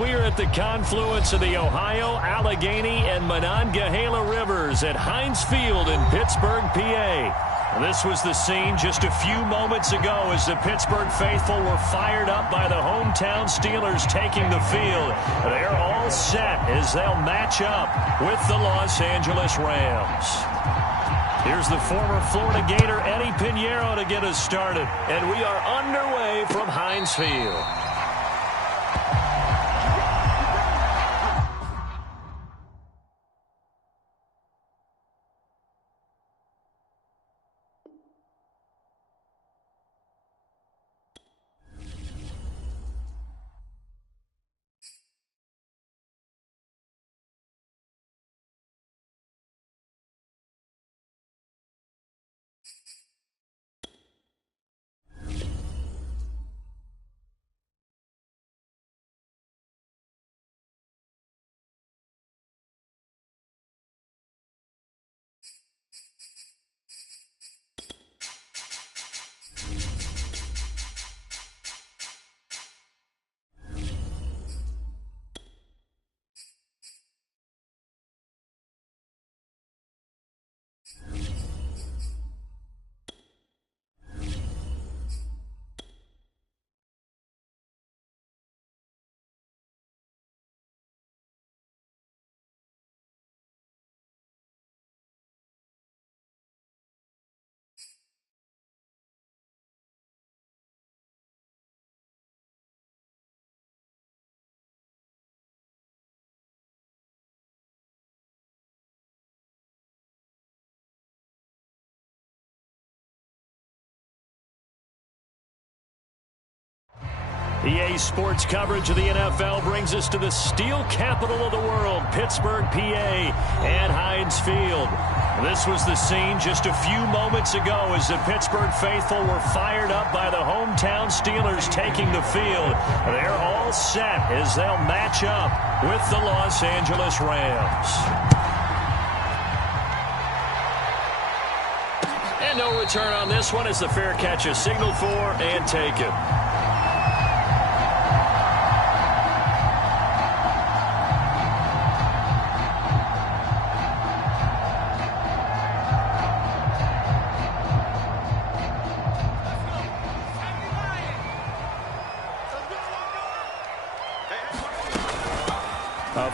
We are at the confluence of the Ohio, Allegheny, and Monongahela Rivers at Heinz Field in Pittsburgh, PA. This was the scene just a few moments ago as the Pittsburgh faithful were fired up by the hometown Steelers taking the field. They're all set as they'll match up with the Los Angeles Rams. Here's the former Florida Gator Eddie Pinheiro to get us started. And we are underway from Heinz Field. EA Sports coverage of the NFL brings us to the steel capital of the world, Pittsburgh, PA, at Heinz Field. This was the scene just a few moments ago as the Pittsburgh faithful were fired up by the hometown Steelers taking the field. They're all set as they'll match up with the Los Angeles Rams. And no return on this one as the fair catch is signaled for and taken.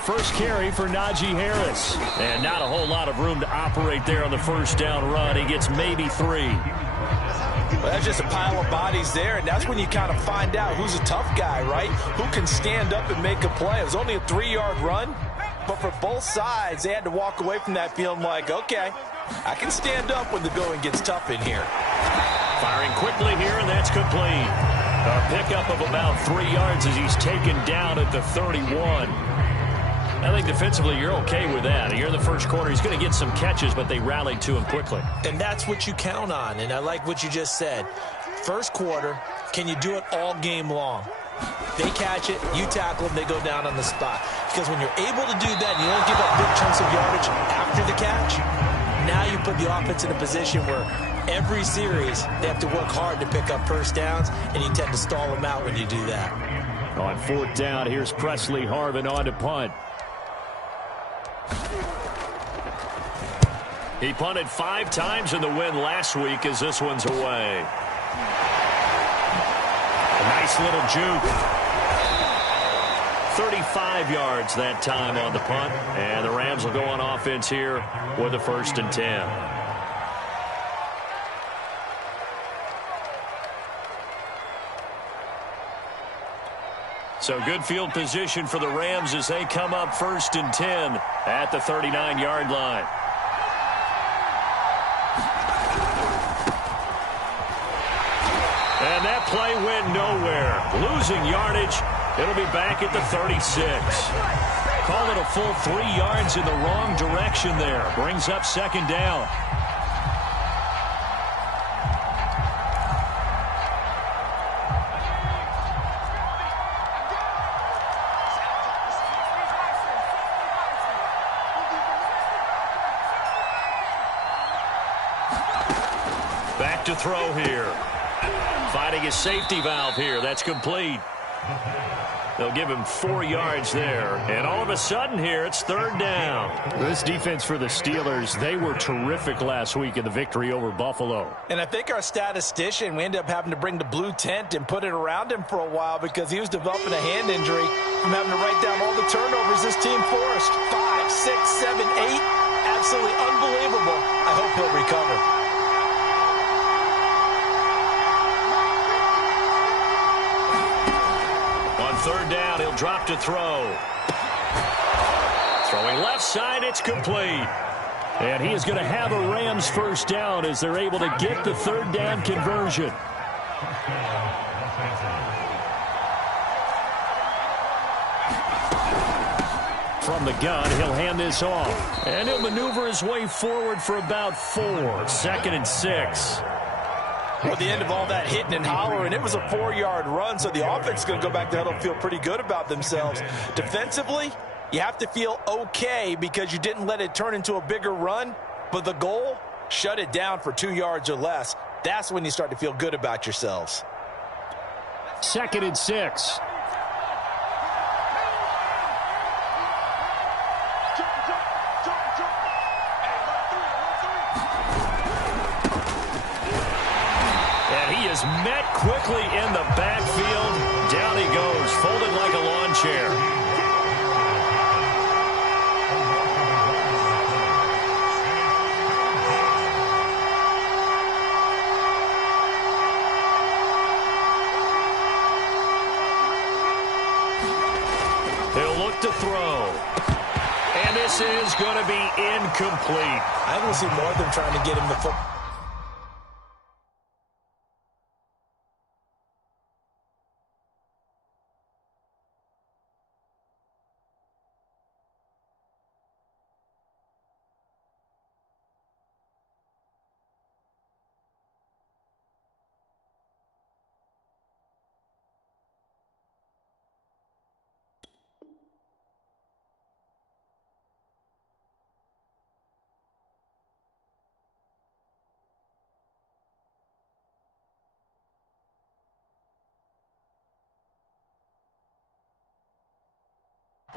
First carry for Najee Harris. And not a whole lot of room to operate there on the first down run. He gets maybe 3. Well, that's just a pile of bodies there, and that's when you kind of find out who's a tough guy, right? Who can stand up and make a play. It was only a 3-yard run, but for both sides, they had to walk away from that feeling like, okay, I can stand up when the going gets tough in here. Firing quickly here, and that's complete. A pickup of about 3 yards as he's taken down at the 31. I think defensively you're okay with that. Here in the first quarter, he's going to get some catches, but they rallied to him quickly. And that's what you count on, and I like what you just said. First quarter, can you do it all game long? They catch it, you tackle them, they go down on the spot. Because when you're able to do that, and you don't give up big chunks of yardage after the catch, now you put the offense in a position where every series they have to work hard to pick up first downs, and you tend to stall them out when you do that. On fourth down, here's Presley Harvin on to punt. He punted 5 times in the win last week as this one's away. A nice little juke. 35 yards that time on the punt. And the Rams will go on offense here with a 1st and 10. So good field position for the Rams as they come up 1st and 10 at the 39-yard line. And that play went nowhere. Losing yardage. It'll be back at the 36. Call it a full 3 yards in the wrong direction there. Brings up 2nd down. Back to throw here. Finding his safety valve here. That's complete. They'll give him 4 yards there. And all of a sudden here, it's 3rd down. This defense for the Steelers, they were terrific last week in the victory over Buffalo. And I think our statistician, we ended up having to bring the blue tent and put it around him for a while because he was developing a hand injury from having to write down all the turnovers this team forced. 5, 6, 7, 8. Absolutely unbelievable. I hope he'll recover. On 3rd down, he'll drop to throw. Throwing left side, it's complete. And he is going to have a Rams 1st down as they're able to get the 3rd down conversion. From the gun, he'll hand this off. And he'll maneuver his way forward for about 4. 2nd and 6. Well, the end of all that hitting and hollering, it was a 4-yard run, so the offense is going to go back to huddle and feel pretty good about themselves. Defensively, you have to feel okay because you didn't let it turn into a bigger run, but the goal, shut it down for 2 yards or less. That's when you start to feel good about yourselves. 2nd and 6. Met quickly in the backfield. Down he goes, folded like a lawn chair. He'll look to throw. And this is going to be incomplete. I don't see more than trying to get him the football.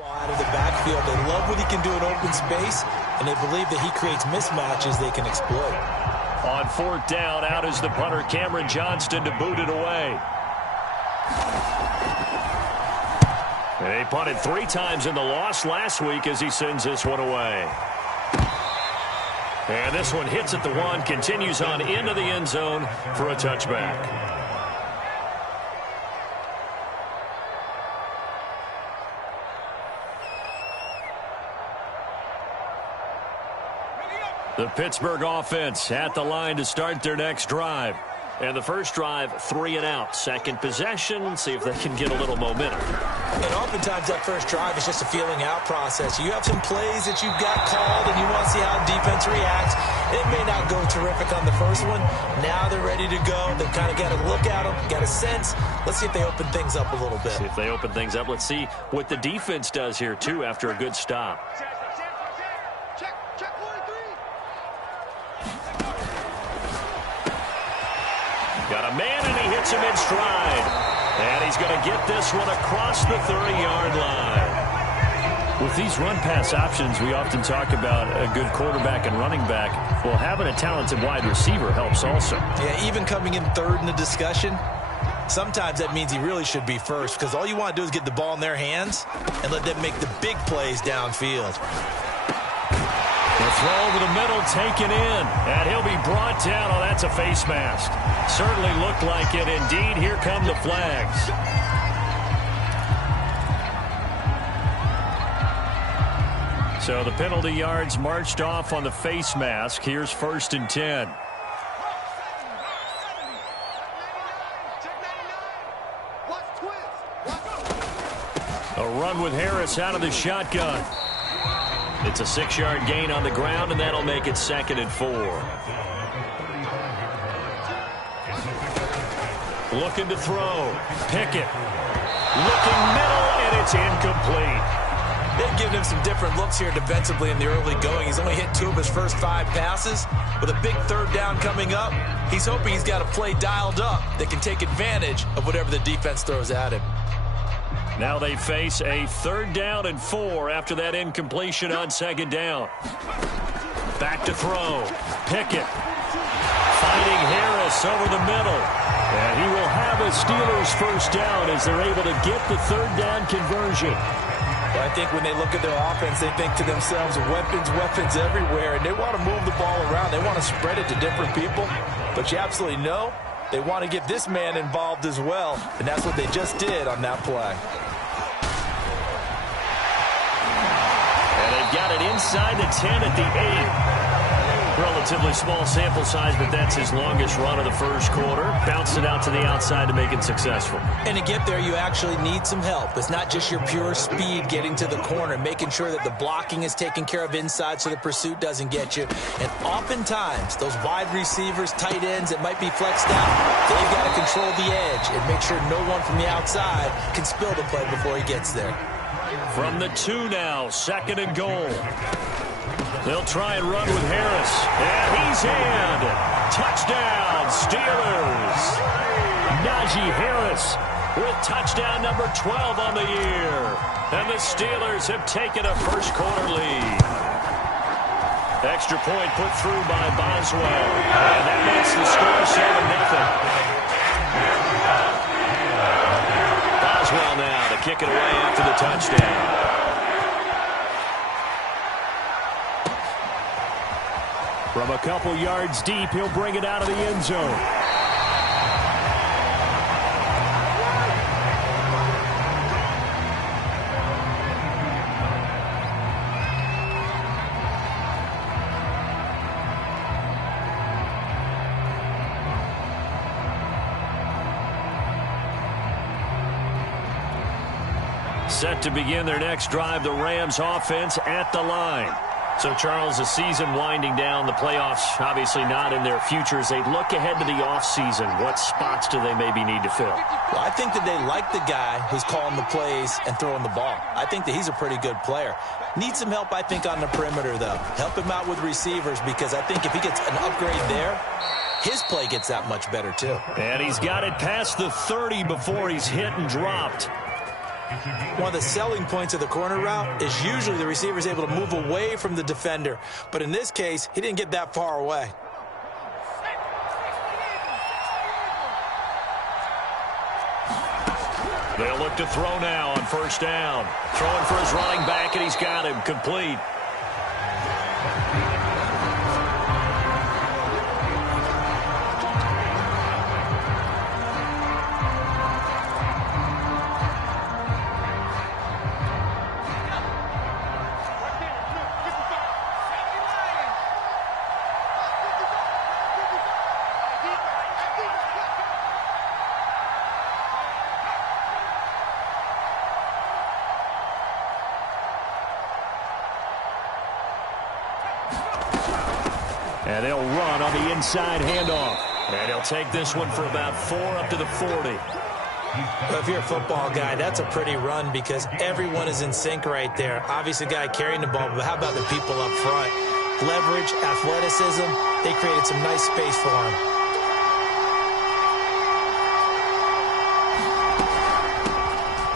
Out of the backfield. They love what he can do in open space, and they believe that he creates mismatches they can exploit. On 4th down, out is the punter, Cameron Johnston, to boot it away. They punted 3 times in the loss last week as he sends this one away. And this one hits at the 1, continues on into the end zone for a touchback. The Pittsburgh offense at the line to start their next drive. And the first drive, 3 and out. Second possession, see if they can get a little momentum. And oftentimes that first drive is just a feeling out process. You have some plays that you've got called and you want to see how defense reacts. It may not go terrific on the first one. Now they're ready to go. They've kind of got to look at them, got a sense. Let's see if they open things up a little bit. See if they open things up. Let's see what the defense does here, too, after a good stop. Got a man, and he hits him in stride. And he's going to get this one across the 30-yard line. With these run-pass options, we often talk about a good quarterback and running back. Well, having a talented wide receiver helps also. Yeah, even coming in 3rd in the discussion, sometimes that means he really should be first because all you want to do is get the ball in their hands and let them make the big plays downfield. The throw over the middle taken in, and he'll be brought down. Oh, that's a face mask. Certainly looked like it. Indeed, here come the flags. So the penalty yards marched off on the face mask. Here's 1st and 10. A run with Harris out of the shotgun. It's a 6-yard gain on the ground, and that'll make it 2nd and 4. Looking to throw. Pickett. Looking middle, and it's incomplete. They've given him some different looks here defensively in the early going. He's only hit 2 of his first 5 passes. With a big 3rd down coming up, he's hoping he's got a play dialed up that can take advantage of whatever the defense throws at him. Now they face a 3rd down and 4 after that incompletion on 2nd down. Back to throw. Pickett finding Harris over the middle. And he will have a Steelers 1st down as they're able to get the 3rd down conversion. Well, I think when they look at their offense, they think to themselves, weapons, weapons everywhere, and they want to move the ball around. They want to spread it to different people, but you absolutely know they want to get this man involved as well, and that's what they just did on that play. And they've got it inside the 10 at the 8. Relatively small sample size, but that's his longest run of the 1st quarter. Bounced it out to the outside to make it successful. And to get there, you actually need some help. It's not just your pure speed getting to the corner, making sure that the blocking is taken care of inside so the pursuit doesn't get you. And oftentimes, those wide receivers, tight ends that might be flexed out, they've got to control the edge and make sure no one from the outside can spill the play before he gets there. From the 2 now, 2nd and goal. They'll try and run with Harris. And he's in. Touchdown, Steelers. Najee Harris with touchdown number 12 on the year. And the Steelers have taken a 1st quarter lead. Extra point put through by Boswell. And that makes the score 7-0. Boswell now to kick it away after the touchdown. From a couple yards deep, he'll bring it out of the end zone. Set to begin their next drive, the Rams offense at the line. So, Charles, the season winding down, the playoffs obviously not in their future. As they look ahead to the offseason, what spots do they maybe need to fill? Well, I think that they like the guy who's calling the plays and throwing the ball. I think that he's a pretty good player. Needs some help, I think, on the perimeter, though. Help him out with receivers, because I think if he gets an upgrade there, his play gets that much better, too. And he's got it past the 30 before he's hit and dropped. One of the selling points of the corner route is usually the receiver is able to move away from the defender. But in this case, he didn't get that far away. They'll look to throw now on 1st down. Throwing for his running back, and he's got him complete. And they'll run on the inside handoff. And he'll take this one for about 4 up to the 40. Well, if you're a football guy, that's a pretty run because everyone is in sync right there. Obviously, the guy carrying the ball, but how about the people up front? Leverage, athleticism, they created some nice space for him.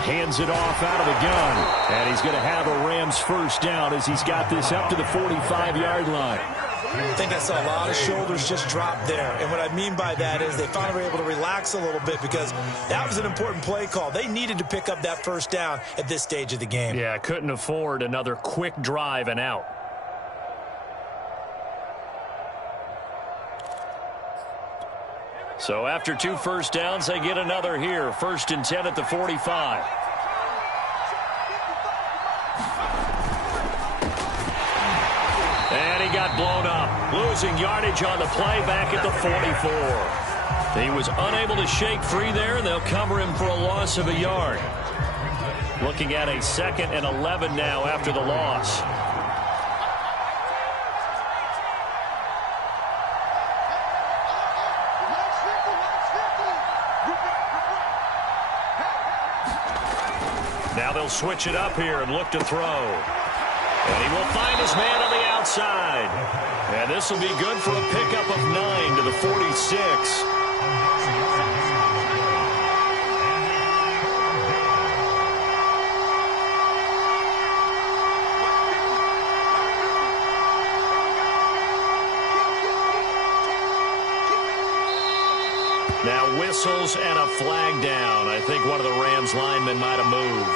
Hands it off out of the gun. And he's going to have a Rams 1st down as he's got this up to the 45-yard line. I think I saw a lot of shoulders just drop there. And what I mean by that is they finally were able to relax a little bit because that was an important play call. They needed to pick up that 1st down at this stage of the game. Yeah, couldn't afford another quick drive and out. So after 2 1st downs, they get another here. 1st and 10 at the 45. And he got blown up. Losing yardage on the play back at the 44. He was unable to shake free there, and they'll cover him for a loss of a yard. Looking at a 2nd and 11 now after the loss. Now they'll switch it up here and look to throw. And he will find his man on the outside. And this will be good for a pickup of 9 to the 46. whistles and a flag down. I think one of the Rams linemen might have moved.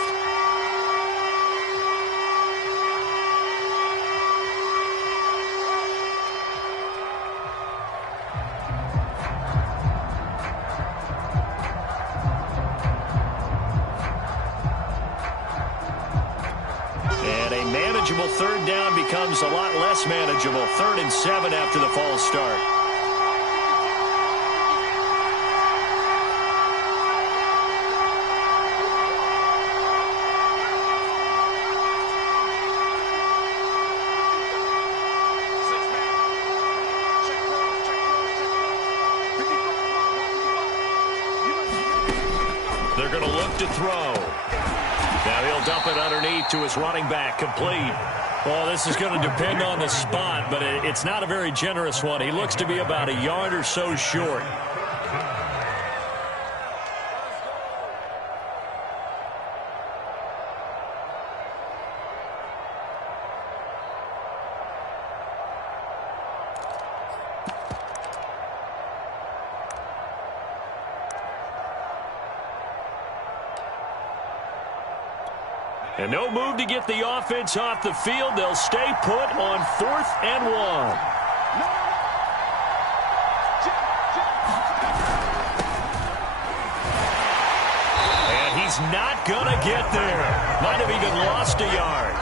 And a manageable third down becomes a lot less manageable. 3rd and 7 after the false start. They're going to look to throw. Now he'll dump it underneath to his running back, complete. Well, this is going to depend on the spot, but it's not a very generous one. He looks to be about a yard or so short. And no move to get the offense off the field. They'll stay put on 4th and 1. And he's not going to get there. Might have even lost a yard.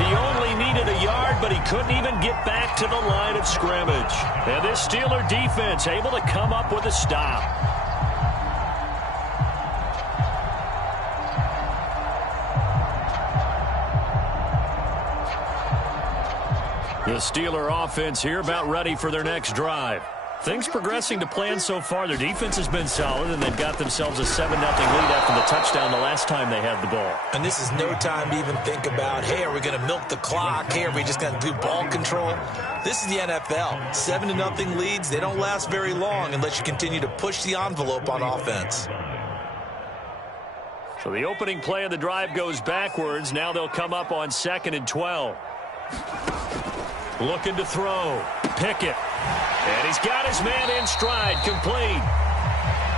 He only needed a yard, but he couldn't even get back to the line of scrimmage. And this Steeler defense able to come up with a stop. The Steeler offense here about ready for their next drive. Things progressing to plan so far. Their defense has been solid, and they've got themselves a 7-0 lead after the touchdown the last time they had the ball. And this is no time to even think about, hey, are we going to milk the clock? Hey, are we just going to do ball control? This is the NFL. 7-0 leads, they don't last very long unless you continue to push the envelope on offense. So the opening play of the drive goes backwards. Now they'll come up on 2nd and 12. Looking to throw. Pickett. And he's got his man in stride. Complete.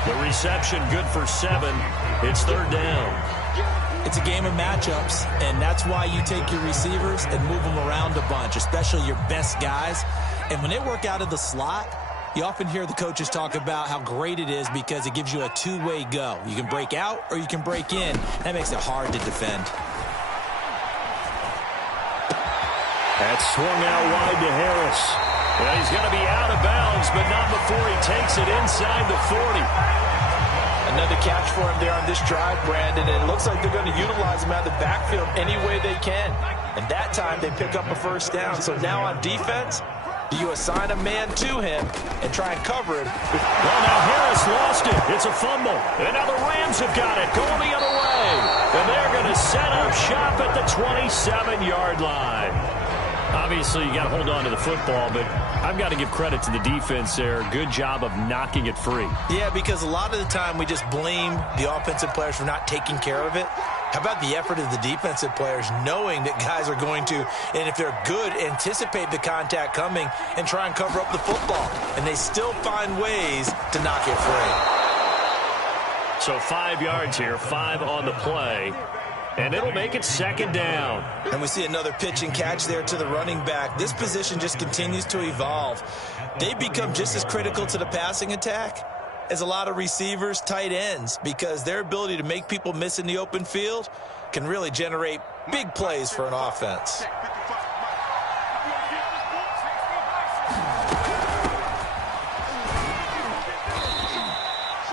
The reception good for 7. It's 3rd down. It's a game of matchups, and that's why you take your receivers and move them around a bunch, especially your best guys. And when they work out of the slot, you often hear the coaches talk about how great it is because it gives you a two-way go. You can break out or you can break in. That makes it hard to defend. That's swung out wide to Harris. Well, he's going to be out of bounds, but not before he takes it inside the 40. Another catch for him there on this drive, Brandon, and it looks like they're going to utilize him out of the backfield any way they can. And that time they pick up a 1st down. So now on defense, do you assign a man to him and try and cover him? Well, now Harris lost it. It's a fumble. And now the Rams have got it, going the other way. And they're going to set up shop at the 27-yard line. Obviously, you got to hold on to the football, but I've got to give credit to the defense there. Good job of knocking it free. Yeah, because a lot of the time we just blame the offensive players for not taking care of it. How about the effort of the defensive players knowing that guys are going to, and if they're good, anticipate the contact coming and try and cover up the football. And they still find ways to knock it free. So 5 yards here, 5 on the play. And it'll make it 2nd down. And we see another pitch and catch there to the running back. This position just continues to evolve. They become just as critical to the passing attack as a lot of receivers, tight ends, because their ability to make people miss in the open field can really generate big plays for an offense.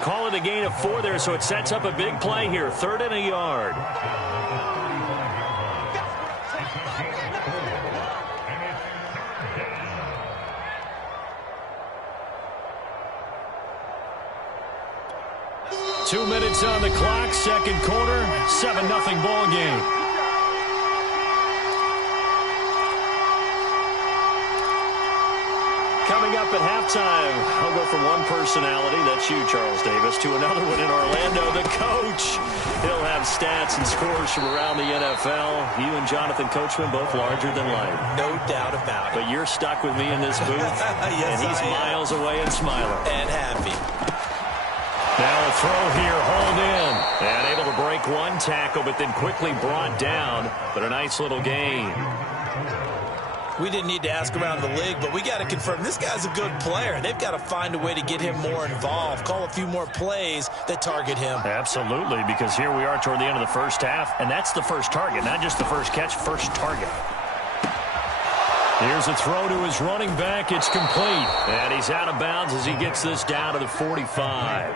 Call it a gain of 4 there, so it sets up a big play here. 3rd and a yard. Two minutes on the clock, 2nd quarter, 7-0 ball game. Coming up at halftime, I'll go from one personality, that's you, Charles Davis, to another one in Orlando, the coach. He'll have stats and scores from around the NFL. You and Jonathan Coachman, both larger than life. No doubt about it. But you're stuck with me in this booth, yes, and he's miles away and smiling. And happy. Now throw here, hauled in. And able to break one tackle, but then quickly brought down. But a nice little gain. We didn't need to ask around the league, but we got to confirm this guy's a good player. They've got to find a way to get him more involved, call a few more plays that target him. Absolutely, because here we are toward the end of the first half, and that's the first target, not just the first catch, first target. Here's a throw to his running back. It's complete. And he's out of bounds as he gets this down to the 45.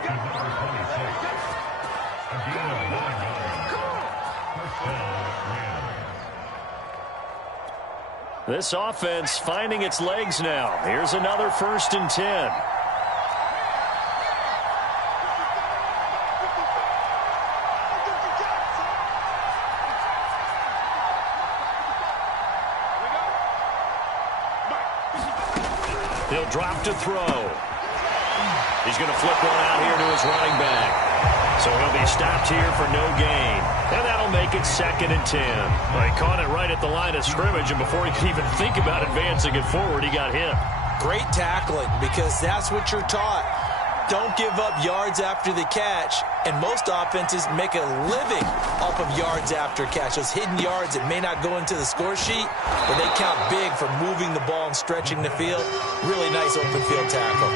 This offense finding its legs now. Here's another 1st and 10. He'll drop to throw. He's going to flip one out here to his running back. So he'll be stopped here for no gain. And that'll make it 2nd and 10. Well, he caught it right at the line of scrimmage, and before he could even think about advancing it forward, he got hit. Great tackling, because that's what you're taught. Don't give up yards after the catch, and most offenses make a living off of yards after catch. Those hidden yards that may not go into the score sheet, but they count big for moving the ball and stretching the field. Really nice open field tackle.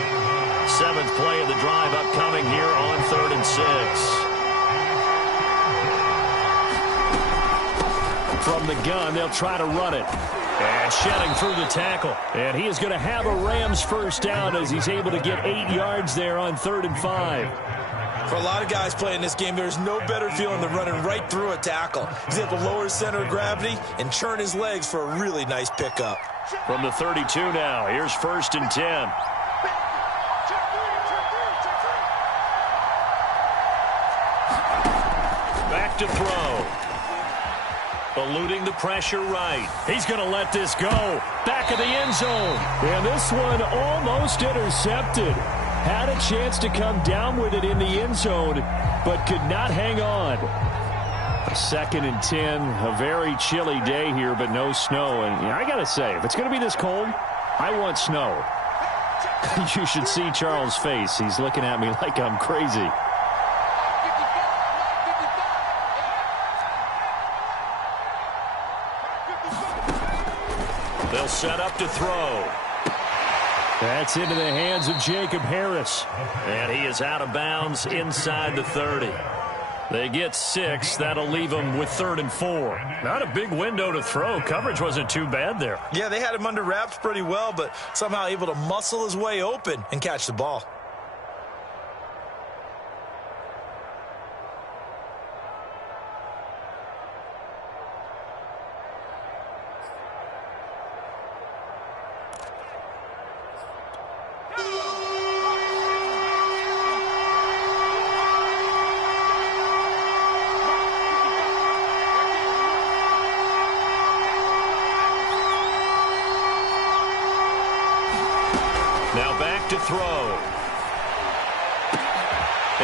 7th play of the drive upcoming here on 3rd and 6. From the gun, they'll try to run it. And shedding through the tackle. And he is going to have a Rams first down as he's able to get 8 yards there on 3rd and 5. For a lot of guys playing this game, there's no better feeling than running right through a tackle. He's able to lower his center of gravity and churn his legs for a really nice pickup. From the 32 now, here's 1st and 10. Back to throw. Eluding the pressure right. He's going to let this go. Back of the end zone. And this one almost intercepted. Had a chance to come down with it in the end zone, but could not hang on. 2nd and 10. A very chilly day here, but no snow. And I got to say, if it's going to be this cold, I want snow. You should see Charles' face. He's looking at me like I'm crazy. They'll set up to throw. That's into the hands of Jacob Harris. And he is out of bounds inside the 30. They get 6. That'll leave them with 3rd and 4. Not a big window to throw. Coverage wasn't too bad there. Yeah, they had him under wraps pretty well, but somehow able to muscle his way open and catch the ball. To throw.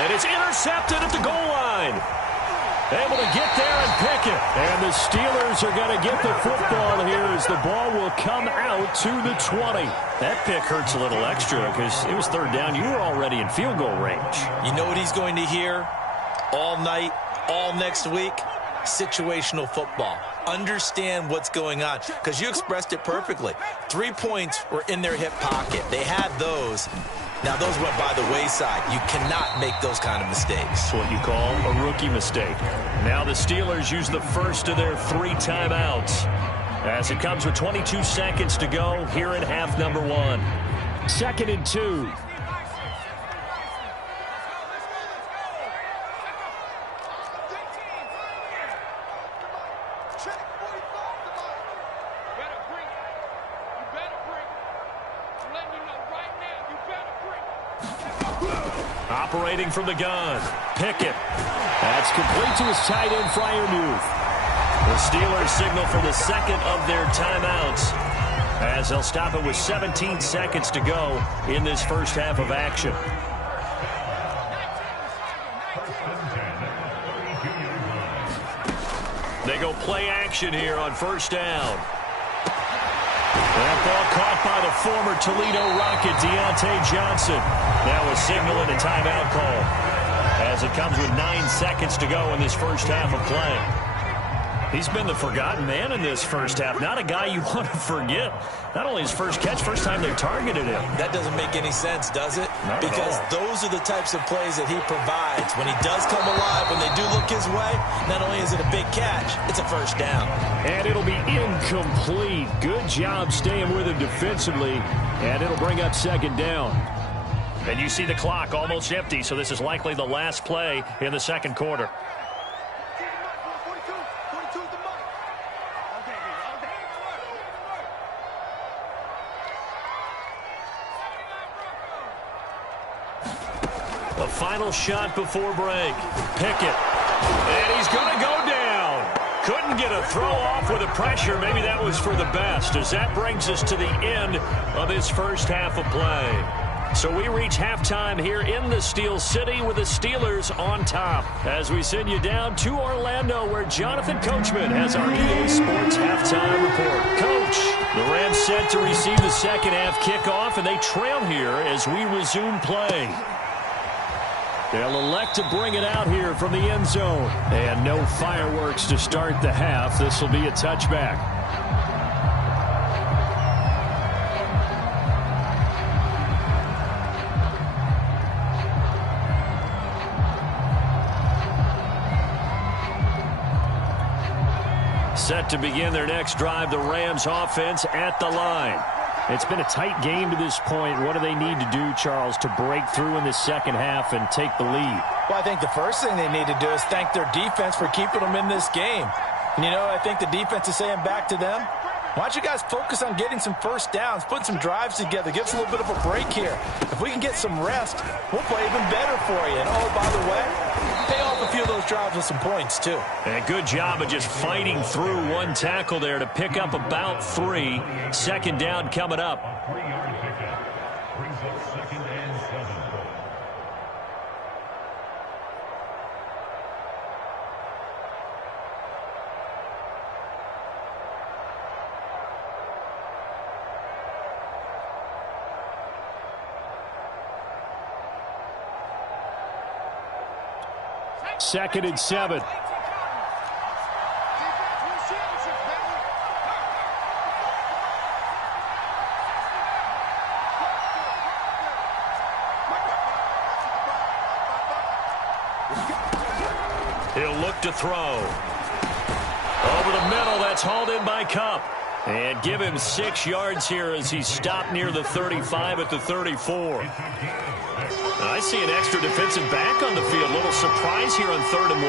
And it's intercepted at the goal line. Able to get there and pick it. And the Steelers are going to get the football here as the ball will come out to the 20. That pick hurts a little extra because it was 3rd down. You were already in field goal range. You know what he's going to hear all night, all next week? Situational football. Understand what's going on, because you expressed it perfectly. 3 points were in their hip pocket. They had those. Now those went by the wayside. You cannot make those kind of mistakes. That's what you call a rookie mistake. Now the Steelers use the first of their 3 timeouts as it comes with 22 seconds to go here in half number 1. 2nd and 2. Operating from the gun. Pickett. That's complete to his tight end, Freiermuth. The Steelers signal for the 2nd of their timeouts as they'll stop it with 17 seconds to go in this first half of action. They go play action here on 1st down. That ball caught by the former Toledo Rocket, Deontay Johnson. Now a signal and a timeout call. as it comes with 9 seconds to go in this first half of play. He's been the forgotten man in this first half. Not a guy you want to forget. Not only his first catch, first time they targeted him. That doesn't make any sense, does it? Not because those are the types of plays that he provides. When he does come alive, when they do look his way, not only is it a big catch, it's a first down. And it'll be incomplete. Good job staying with him defensively, and it'll bring up second down. And you see the clock almost empty, so this is likely the last play in the second quarter. The final shot before break. Pickett. And he's going to go down. Couldn't get a throw off with the pressure. Maybe that was for the best, as that brings us to the end of this first half of play. So we reach halftime here in the Steel City with the Steelers on top, as we send you down to Orlando, where Jonathan Coachman has our EA Sports halftime report. Coach, the Rams set to receive the second half kickoff, and they trail here as we resume play. They'll elect to bring it out here from the end zone. And no fireworks to start the half. This will be a touchback. Set to begin their next drive, the Rams offense at the line. It's been a tight game to this point. What do they need to do, Charles, to break through in the second half and take the lead? Well, I think the first thing they need to do is thank their defense for keeping them in this game. And, you know, I think the defense is saying back to them, why don't you guys focus on getting some first downs, put some drives together, give us a little bit of a break here. If we can get some rest, we'll play even better for you. And, oh, by the way, pay off a few of those drives with some points, too. And a good job of just fighting through one tackle there to pick up about 3. Second down coming up. Second and 7. He'll look to throw. Over the middle, that's hauled in by Kupp. And give him 6 yards here as he stopped near the 35 at the 34. I see an extra defensive back on the field. A little surprise here on 3rd and 1.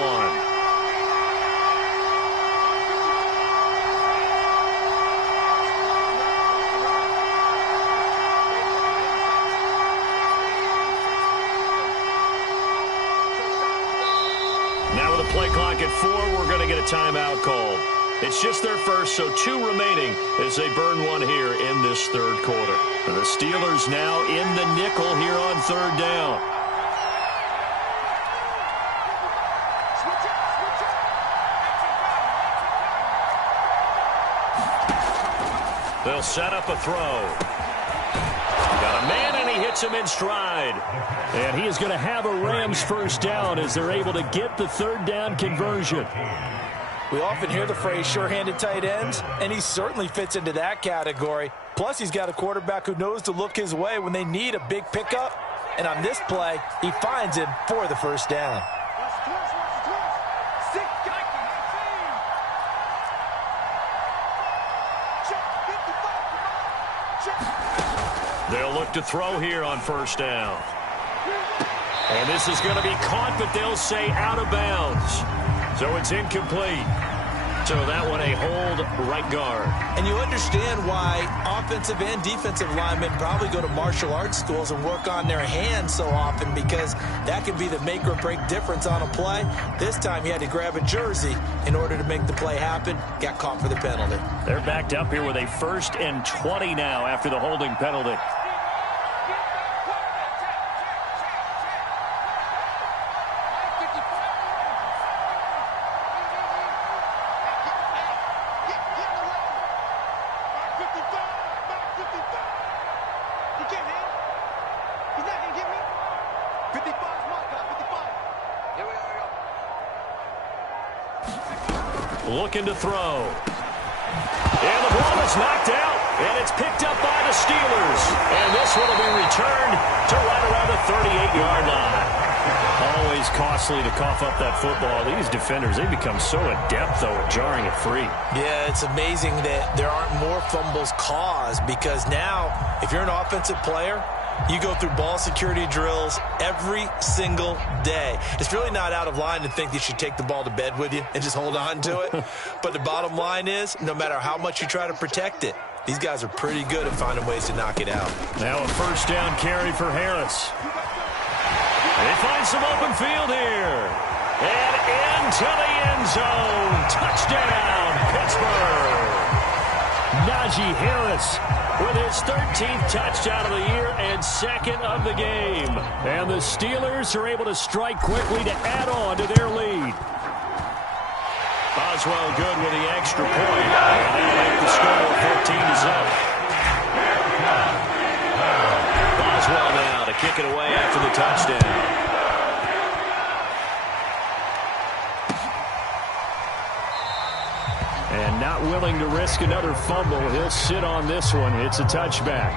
Now with the play clock at 4, we're going to get a timeout called. It's just their first, so 2 remaining as they burn 1 here in this 3rd quarter. And the Steelers now in the nickel here on 3rd down. They'll set up a throw. Got a man, and he hits him in stride. And he is going to have a Rams first down as they're able to get the 3rd down conversion. We often hear the phrase sure-handed tight ends, and he certainly fits into that category. Plus, he's got a quarterback who knows to look his way when they need a big pickup. And on this play, he finds him for the first down. They'll look to throw here on first down. And this is going to be caught, but they'll say out of bounds. So it's incomplete. So that one a hold right guard. And you understand why offensive and defensive linemen probably go to martial arts schools and work on their hands so often, because that can be the make or break difference on a play. This time he had to grab a jersey in order to make the play happen. Got caught for the penalty. They're backed up here with a 1st and 20 now after the holding penalty. Looking to throw. And the ball is knocked out, and it's picked up by the Steelers. And this one will be returned to right around the 38-yard line. Always costly to cough up that football. These defenders, they become so adept, though, at jarring it free. Yeah, it's amazing that there aren't more fumbles caused, because now, if you're an offensive player, you go through ball security drills every single day. It's really not out of line to think you should take the ball to bed with you and just hold on to it. But the bottom line is, no matter how much you try to protect it, these guys are pretty good at finding ways to knock it out. Now a first down carry for Harris. They find some open field here. And into the end zone. Touchdown, Pittsburgh. Najee Harris with his 13th touchdown of the year and second of the game. And the Steelers are able to strike quickly to add on to their lead. Boswell good with the extra point. And they'll make the score 14-0. Boswell now to kick it away after the touchdown. And not willing to risk another fumble. He'll sit on this one. It's a touchback.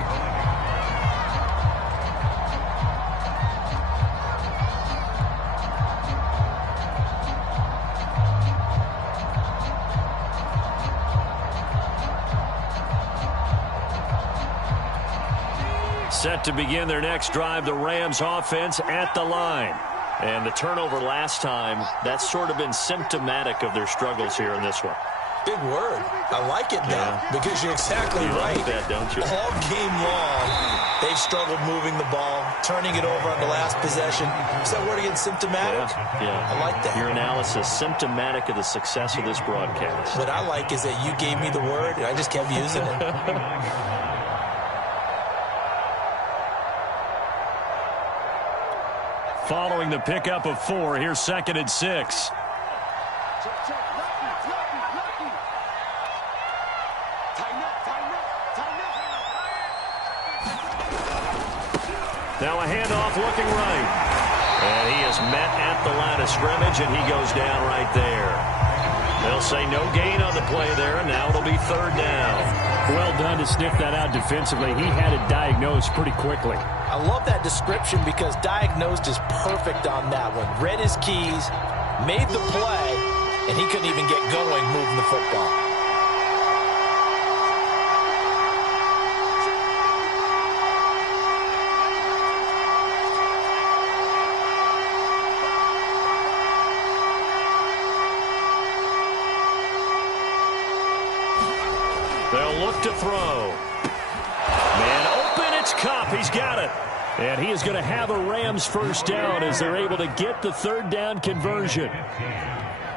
Set to begin their next drive, the Rams offense at the line. And the turnover last time, that's sort of been symptomatic of their struggles here in this one. Big word. I like it now, because you're exactly right. Like that, don't you? All game long, they've struggled moving the ball, turning it over on the last possession. Is that word again, symptomatic? Yeah. I like that. Your analysis, symptomatic of the success of this broadcast. What I like is that you gave me the word, and I just kept using it. Following the pickup of 4, here's 2nd and 6. Now a handoff looking right. And he is met at the line of scrimmage, and he goes down right there. They'll say no gain on the play there, and now it'll be 3rd down. Well done to sniff that out defensively. He had it diagnosed pretty quickly. I love that description, because diagnosed is perfect on that one. Read his keys, made the play, and he couldn't even get going moving the football. They'll look to throw. Man open, it's Kupp. He's got it. And he is going to have a Rams first down as they're able to get the 3rd down conversion.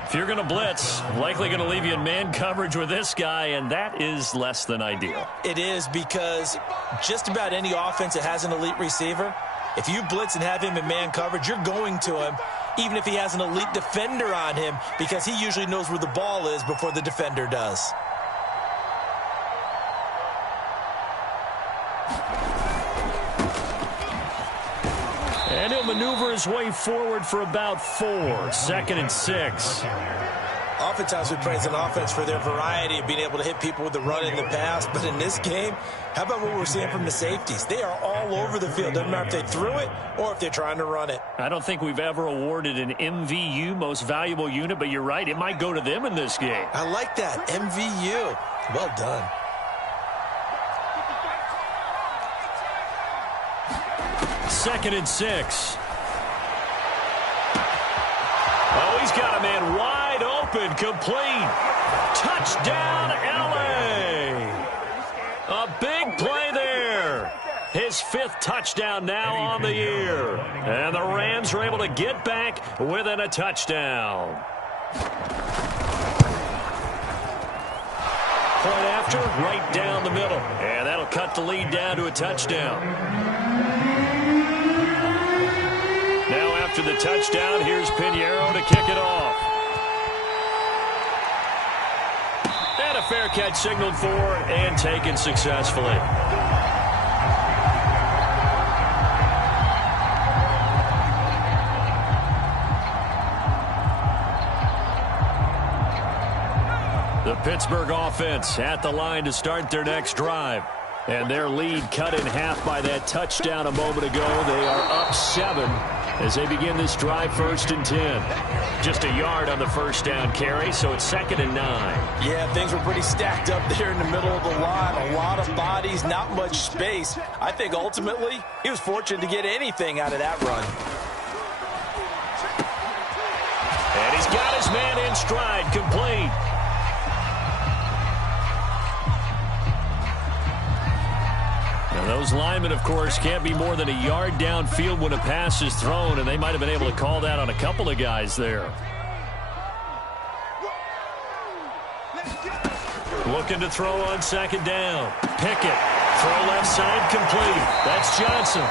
If you're going to blitz, likely going to leave you in man coverage with this guy, and that is less than ideal. It is, because just about any offense that has an elite receiver, if you blitz and have him in man coverage, you're going to him, even if he has an elite defender on him, because he usually knows where the ball is before the defender does. And he'll maneuver his way forward for about 4. 2nd and 6. Oftentimes we praise an offense for their variety of being able to hit people with the run and the pass. But in this game, how about what we're seeing from the safeties? They are all over the field. Doesn't matter if they threw it or if they're trying to run it. I don't think we've ever awarded an MVU, most valuable unit, but you're right. It might go to them in this game. I like that. MVU. Well done. Second and 6. Oh, he's got a man wide open, complete. Touchdown, L.A. A big play there. His 5th touchdown now on the year. And the Rams are able to get back within a touchdown. Point after, right down the middle. And that'll cut the lead down to a touchdown. Now after the touchdown, here's Pinheiro to kick it off. And a fair catch signaled for and taken successfully. The Pittsburgh offense at the line to start their next drive. And their lead cut in half by that touchdown a moment ago. They are up 7 as they begin this drive, 1st and 10. Just a yard on the first down carry, so it's 2nd and 9. Yeah, things were pretty stacked up there in the middle of the line. A lot of bodies, not much space. I think ultimately he was fortunate to get anything out of that run. And he's got his man in stride, complete. And those linemen, of course, can't be more than a yard downfield when a pass is thrown, and they might have been able to call that on a couple of guys there. Looking to throw on 2nd down. Pickett, throw left side, complete. That's Johnson.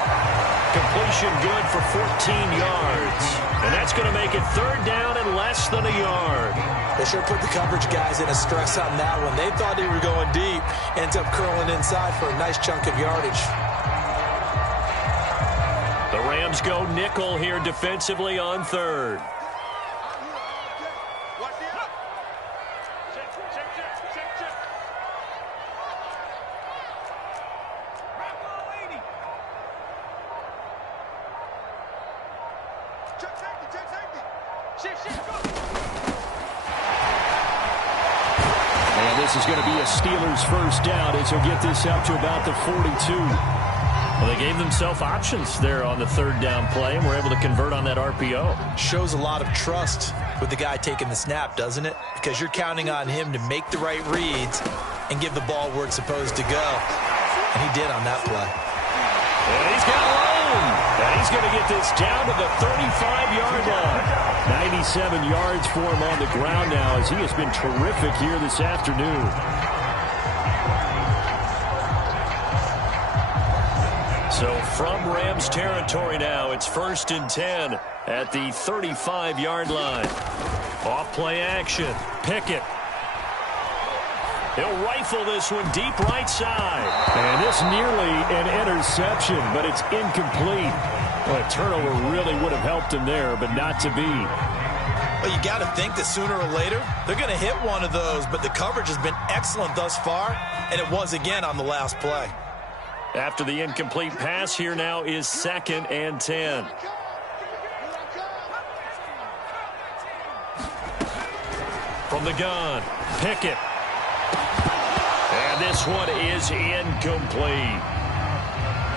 Completion good for 14 yards. And that's going to make it 3rd down and less than a yard. They sure put the coverage guys in a stress on that one. They thought they were going deep. Ends up curling inside for a nice chunk of yardage. The Rams go nickel here defensively on 3rd. And this is going to be a Steelers 1st down as he'll get this up to about the 42. Well, they gave themselves options there on the 3rd down play and were able to convert on that RPO. Shows a lot of trust with the guy taking the snap, doesn't it? Because you're counting on him to make the right reads and give the ball where it's supposed to go. And he did on that play. And he's got room. And he's going to get this down to the 35-yard line. 97 yards for him on the ground now as he has been terrific here this afternoon. So from Rams territory now, it's 1st and 10 at the 35-yard line. Off play action. Pickett. He'll rifle this one deep right side. And this nearly an interception, but it's incomplete. Well, a turnover really would have helped him there, but not to be. Well, you got to think that sooner or later they're going to hit one of those, but the coverage has been excellent thus far, and it was again on the last play. After the incomplete pass, here now is 2nd and 10. From the gun, Pickett. And this one is incomplete.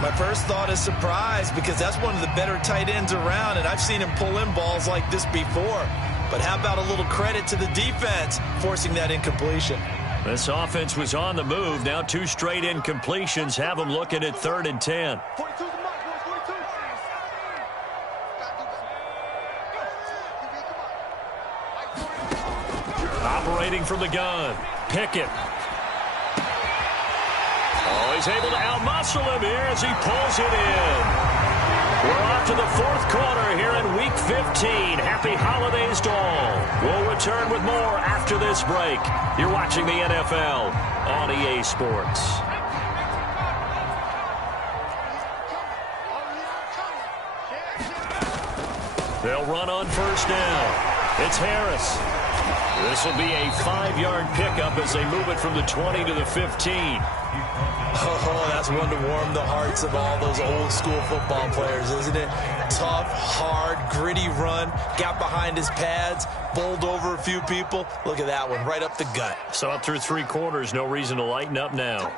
My first thought is surprise because that's one of the better tight ends around, and I've seen him pull in balls like this before. But how about a little credit to the defense forcing that incompletion? This offense was on the move. Now 2 straight incompletions have them looking at 3rd and 10. Operating from the gun, Pickett. Oh, he's able to outmuscle him here as he pulls it in. We're off to the 4th quarter here in Week 15. Happy holidays to all. We'll return with more after this break. You're watching the NFL on EA Sports. They'll run on 1st down. It's Harris. This will be a 5-yard pickup as they move it from the 20 to the 15. Oh, that's one to warm the hearts of all those old school football players, isn't it? Tough, hard, gritty run, got behind his pads, bowled over a few people. Look at that one, right up the gut. So up through 3 quarters, no reason to lighten up now.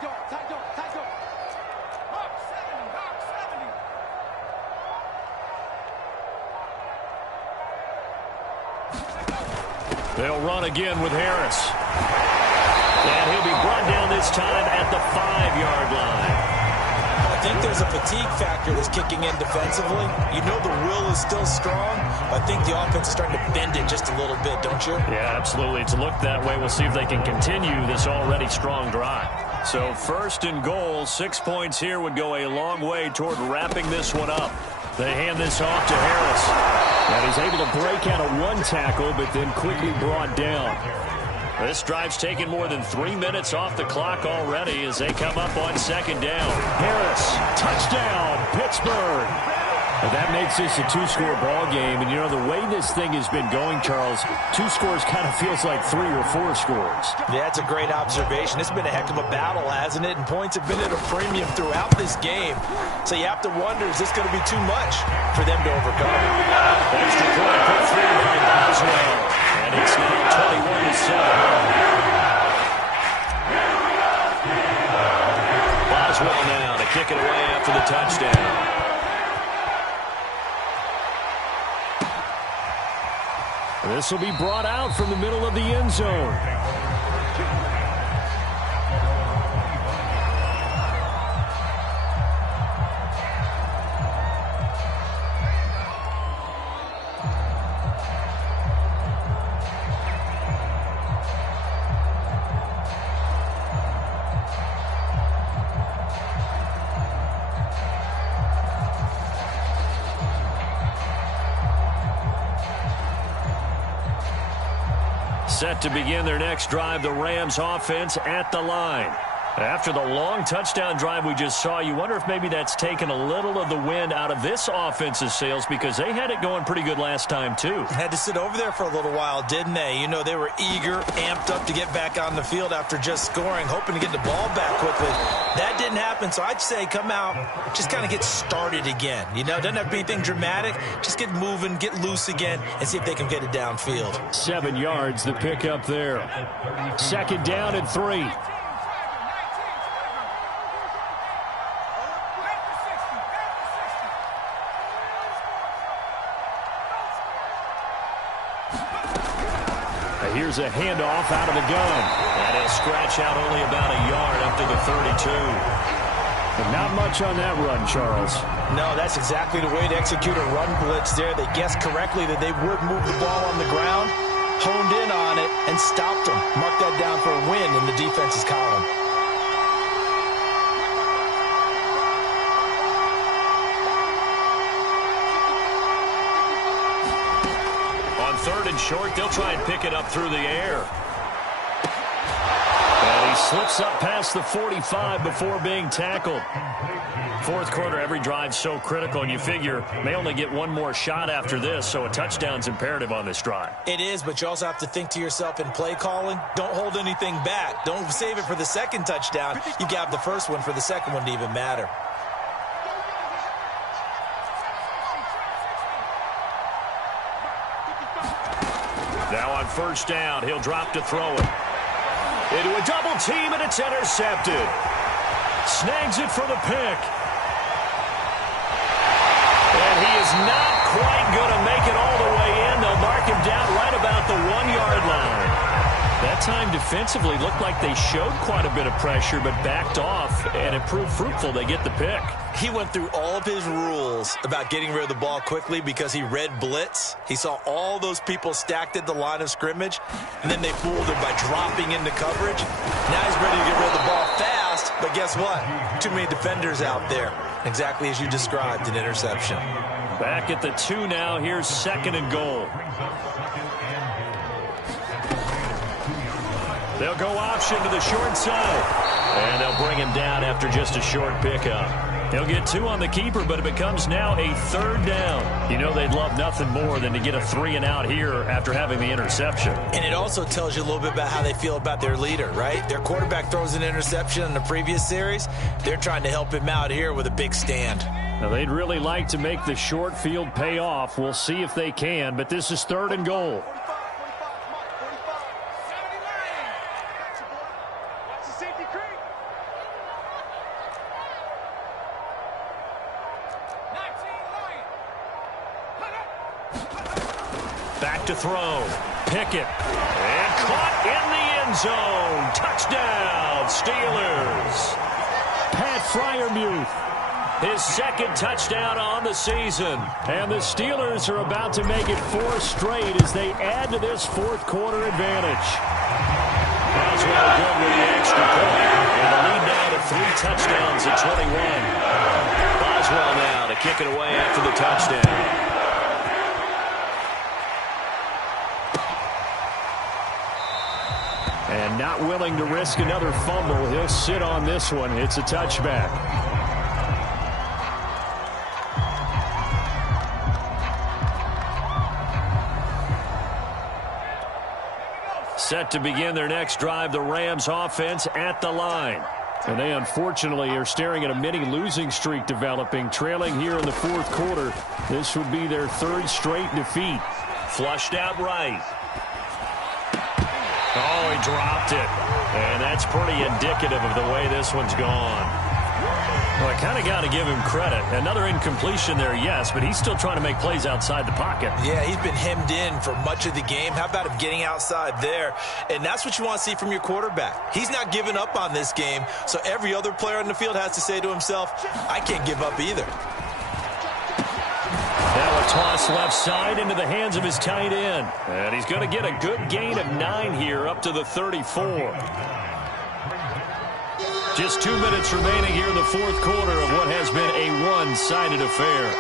They'll run again with Harris. And he'll be brought down this time at the 5-yard line. I think there's a fatigue factor that's kicking in defensively. You know the will is still strong, but I think the offense is starting to bend it just a little bit, don't you? Yeah, absolutely. It's looked that way. We'll see if they can continue this already strong drive. So 1st and goal, 6 points here would go a long way toward wrapping this one up. They hand this off to Harris. And he's able to break out of 1 tackle, but then quickly brought down. This drive's taken more than 3 minutes off the clock already as they come up on 2nd down. Harris, touchdown, Pittsburgh. And that makes this a two-score ball game. And, you know, the way this thing has been going, Charles, 2 scores kind of feels like 3 or 4 scores. Yeah, that's a great observation. It's been a heck of a battle, hasn't it? And points have been at a premium throughout this game. So you have to wonder, is this going to be too much for them to overcome? Extra point put through by Boswell. And it's now 21-7. Boswell now to kick it away after the touchdown. This will be brought out from the middle of the end zone. Set to begin their next drive, the Rams offense at the line. After the long touchdown drive we just saw, you wonder if maybe that's taken a little of the wind out of this offense's sails, because they had it going pretty good last time too. Had to sit over there for a little while, didn't they? You know, they were eager, amped up to get back on the field after just scoring, hoping to get the ball back quickly. That didn't happen, so I'd say come out, just kind of get started again. You know, doesn't have to be anything dramatic. Just get moving, get loose again, and see if they can get it downfield. 7 yards, the pickup there. 2nd down and 3. Here's a handoff out of the gun. And he'll scratch out only about a yard up to the 32. But not much on that run, Charles. No, that's exactly the way to execute a run blitz there. They guessed correctly that they would move the ball on the ground, honed in on it, and stopped them. Mark that down for a win in the defense's column. Third and short, they'll try and pick it up through the air. And he slips up past the 45 before being tackled. Fourth quarter, every drive's so critical, and you figure may only get one more shot after this, so a touchdown's imperative on this drive. It is, but you also have to think to yourself in play calling, don't hold anything back. Don't save it for the second touchdown. You got the first one for the second one to even matter. Now on first down, he'll drop to throw it. Into a double team, and it's intercepted. Snags it for the pick. And he is not quite going to make it all the way in. They'll mark him down right about the 1-yard line. That time defensively looked like they showed quite a bit of pressure, but backed off, and it proved fruitful. They get the pick. He went through all of his rules about getting rid of the ball quickly because he read blitz. He saw all those people stacked at the line of scrimmage, and then they fooled him by dropping into coverage. Now he's ready to get rid of the ball fast, but guess what? Too many defenders out there. Exactly as you described, an interception. Back at the 2 now. Here's 2nd and goal. They'll go option to the short side. And they'll bring him down after just a short pickup. He'll get 2 on the keeper, but it becomes now a 3rd down. You know they'd love nothing more than to get a 3-and-out here after having the interception. And it also tells you a little bit about how they feel about their leader, right? Their quarterback throws an interception in the previous series. They're trying to help him out here with a big stand. Now, they'd really like to make the short field pay off. We'll see if they can, but this is 3rd and goal. Back to throw. Pickett. And caught in the end zone. Touchdown, Steelers. Pat Freiermuth. His 2nd touchdown on the season. And the Steelers are about to make it 4 straight as they add to this fourth quarter advantage. Boswell good with the extra point. And the lead now to 3 touchdowns at 21. Boswell now to kick it away after the touchdown. And not willing to risk another fumble. He'll sit on this one. It's a touchback. Set to begin their next drive, the Rams offense at the line. And they unfortunately are staring at a mini losing streak developing, trailing here in the fourth quarter. This would be their third straight defeat. Flushed out right. Oh, he dropped it. And that's pretty indicative of the way this one's gone. Well, I kind of got to give him credit. Another incompletion there, yes, but he's still trying to make plays outside the pocket. Yeah, he's been hemmed in for much of the game. How about him getting outside there? And that's what you want to see from your quarterback. He's not giving up on this game, so every other player on the field has to say to himself, I can't give up either. Now a toss left side into the hands of his tight end. And he's going to get a good gain of 9 here up to the 34. Just 2 minutes remaining here in the fourth quarter of what has been a one-sided affair.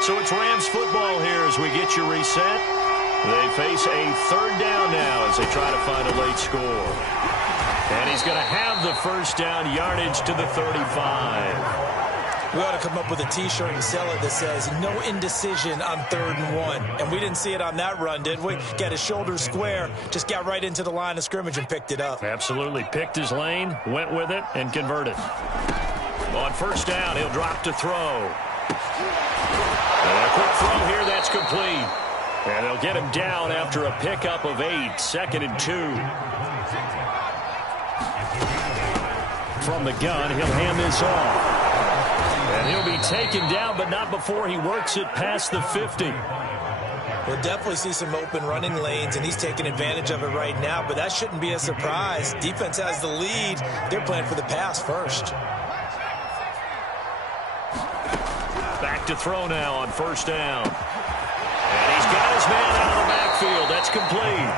So it's Rams football here as we get you reset. They face a third down now as they try to find a late score. And he's going to have the first down, yardage to the 35. We ought to come up with a T-shirt and sell it that says, no indecision on 3rd and 1. And we didn't see it on that run, did we? Got his shoulders square, just got right into the line of scrimmage and picked it up. Absolutely. Picked his lane, went with it, and converted. On first down, he'll drop to throw. And a quick throw here, that's complete. And they'll get him down after a pickup of 8, 2nd and 2. From the gun, he'll hand this off. And he'll be taken down, but not before he works it past the 50. We'll definitely see some open running lanes, and he's taking advantage of it right now, but that shouldn't be a surprise. Defense has the lead. They're playing for the pass first. Back to throw now on first down. And he's got his man out of the backfield. That's complete.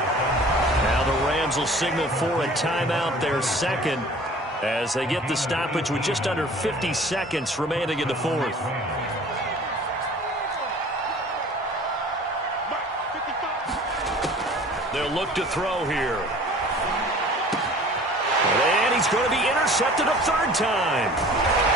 Now the Rams will signal for a timeout, their second, as they get the stoppage with just under 50 seconds remaining in the fourth. They'll look to throw here. And he's going to be intercepted a third time.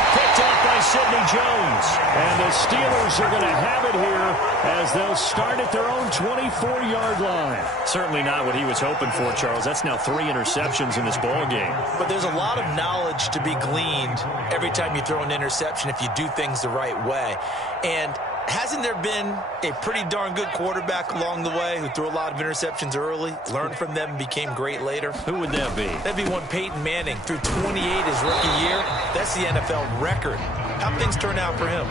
Picked off by Sidney Jones. And the Steelers are going to have it here as they'll start at their own 24-yard line. Certainly not what he was hoping for, Charles. That's now 3 interceptions in this ball game. But there's a lot of knowledge to be gleaned every time you throw an interception if you do things the right way. And hasn't there been a pretty darn good quarterback along the way who threw a lot of interceptions early, learned from them, and became great later? Who would that be? That'd be one Peyton Manning. Threw 28 his rookie year. That's the NFL record. How things turn out for him?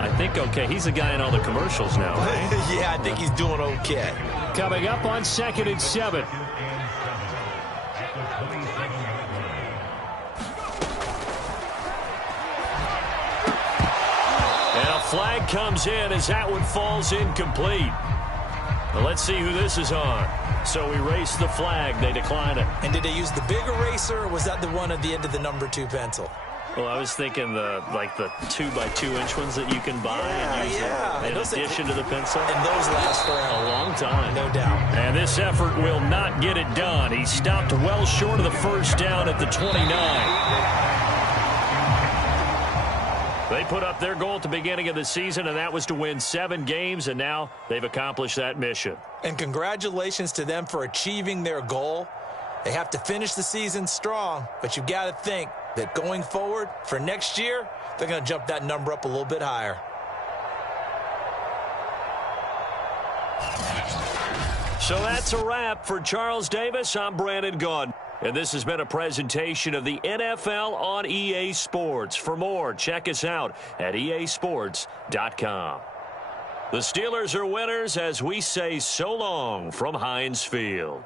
I think okay. He's the guy in all the commercials now, right? Yeah, I think he's doing okay. Coming up on 2nd and 7. Flag comes in as that one falls incomplete. Well, let's see who this is on. So we race the flag. They decline it. And did they use the big eraser, or was that the one at the end of the number 2 pencil? Well, I was thinking the 2x2-inch ones that you can buy and use in addition to the pencil. And those last for a long time. No doubt. And this effort will not get it done. He stopped well short of the first down at the 29. They put up their goal at the beginning of the season, and that was to win 7 games, and now they've accomplished that mission. And congratulations to them for achieving their goal. They have to finish the season strong, but you've got to think that going forward for next year, they're going to jump that number up a little bit higher. So that's a wrap for Charles Davis. I'm Brandon Gaudin. And this has been a presentation of the NFL on EA Sports. For more, check us out at easports.com. The Steelers are winners as we say so long from Heinz Field.